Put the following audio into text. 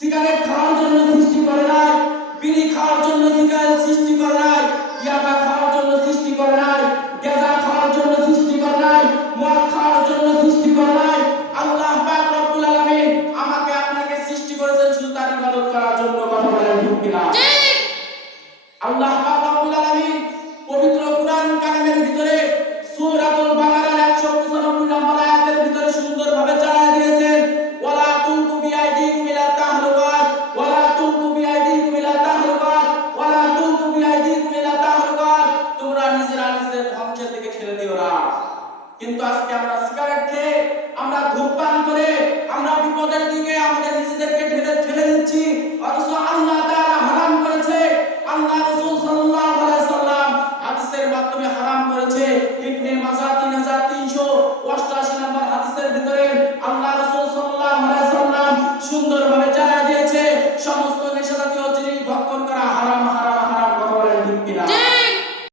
Cigarette খাওয়ার জন্য সৃষ্টি করে নাই, বিড়ি খাওয়ার জন্য সিগারেট সৃষ্টি করে নাই, ইয়াবা খাওয়ার জন্য সৃষ্টি করে নাই, গাঁজা খাওয়ার জন্য সৃষ্টি করে নাই, মদ খাওয়ার জন্য সৃষ্টি করে নাই। আল্লাহ পাক রব্বুল আলামিন আমাকে আপনাকে সৃষ্টি করেছেন শুধু তার ইবাদত করার জন্য। কথা বলেন ঠিক কিনা?